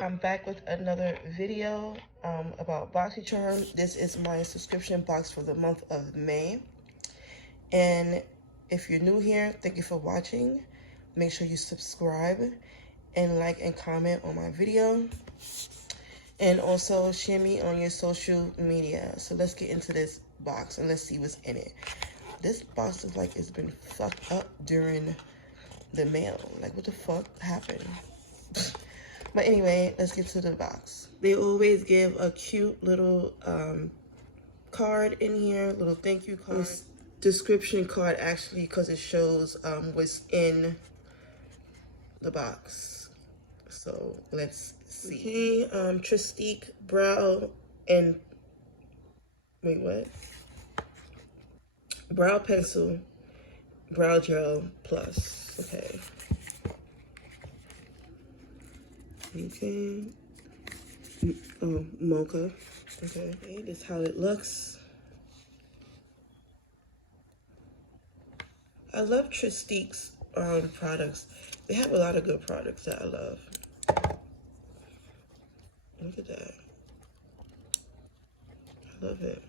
I'm back with another video about Boxycharm. This is my subscription box for the month of May. And if you're new here, thank you for watching. Make sure you subscribe and like and comment on my video. And also share me on your social media. So let's get into this box and let's see what's in it. This box is like it's been fucked up during the mail. Like what the fuck happened? But anyway, let's get to the box. They always give a cute little card in here, little thank you card. Description card actually, because it shows what's in the box. So let's see. Okay, Tristique brow and wait, what? Brow pencil, brow gel plus. Okay. Okay. Oh, mocha. Okay, this is how it looks. I love Tristique's products. They have a lot of good products that I love. Look at that. I love it.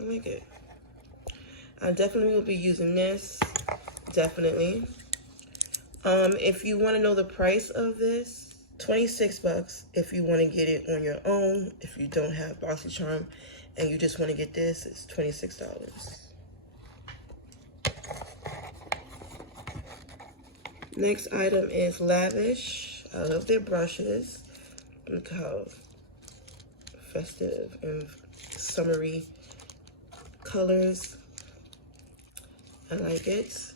I like it. I definitely will be using this. Definitely. If you want to know the price of this, 26 bucks if you want to get it on your own. If you don't have Boxycharm and you just want to get this, it's $26. Next item is Lavish. I love their brushes. Look how festive and summery colors. I like it.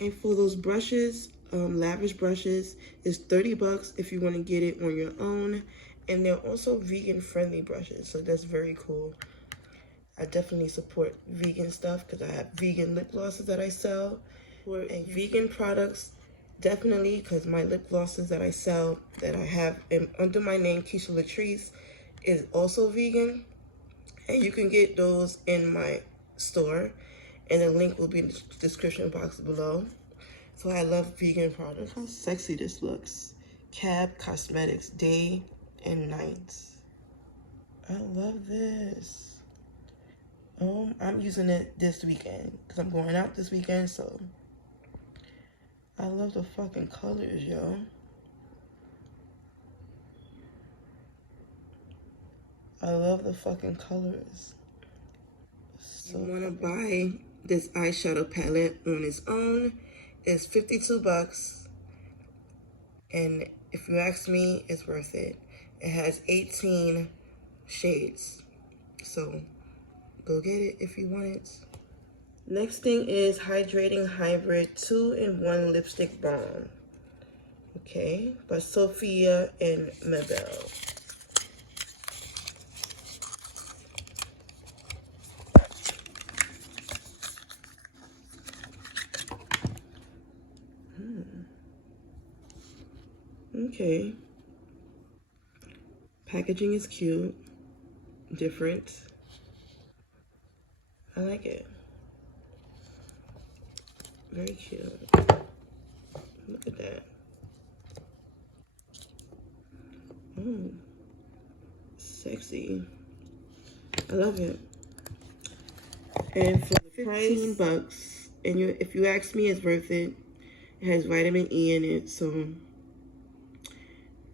And for those brushes, Lavish brushes is 30 bucks if you want to get it on your own. And they're also vegan friendly brushes, so that's very cool. I definitely support vegan stuff because I have vegan lip glosses that I sell. And vegan products, definitely, because my lip glosses that I sell, that I have under my name, Keisha Latrice, is also vegan. And you can get those in my store. And the link will be in the description box below. So I love vegan products. Look how sexy this looks. Cab Cosmetics, day and night. I love this. I'm using it this weekend because I'm going out this weekend, so I love the fucking colors, yo. I love the fucking colors. So you want to buy this eyeshadow palette on its own. It's 52 bucks. And if you ask me, it's worth it. It has 18 shades. So go get it if you want it. Next thing is Hydrating Hybrid 2-in-1 Lipstick Balm. Okay, by Sophia and Mabel. Okay. Packaging is cute. Different. I like it. Very cute. Look at that. Sexy. I love it. And for 15 bucks, and if you ask me, it's worth it. It has vitamin E in it, so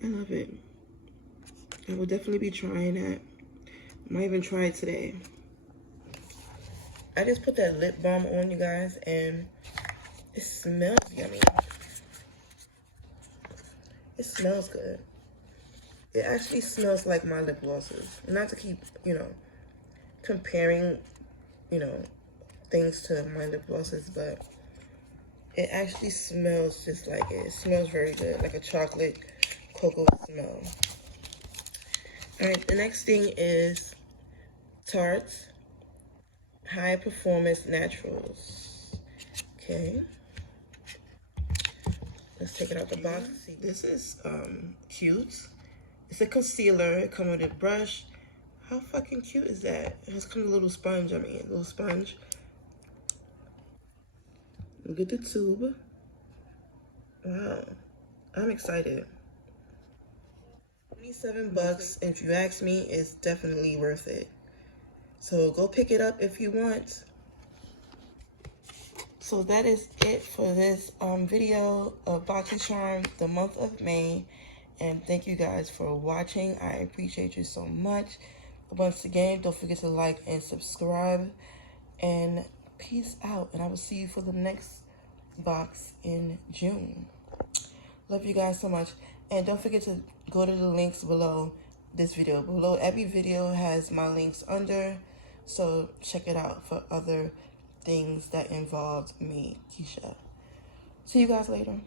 I love it. I will definitely be trying that. Might even try it today. I just put that lip balm on, you guys, and it smells yummy. It smells good. It actually smells like my lip glosses. Not to keep, comparing, things to my lip glosses, but it actually smells just like it. It smells very good, like a chocolate cocoa smell. All right, the next thing is Tarte's High Performance Naturals. Okay. Let's take it out the box. This is cute. It's a concealer. It comes with a brush. How fucking cute is that? It has kind of a little sponge, a little sponge. Look at the tube. Wow, I'm excited. $27, if you ask me, is definitely worth it. So go pick it up if you want. So that is it for this video of Boxycharm, the month of May. And thank you guys for watching. I appreciate you so much. Once again, don't forget to like and subscribe. And peace out. And I will see you for the next box in June. Love you guys so much. And don't forget to go to the links below this video. Below every video has my links under. So check it out for other things that involved me, Keisha. See you guys later.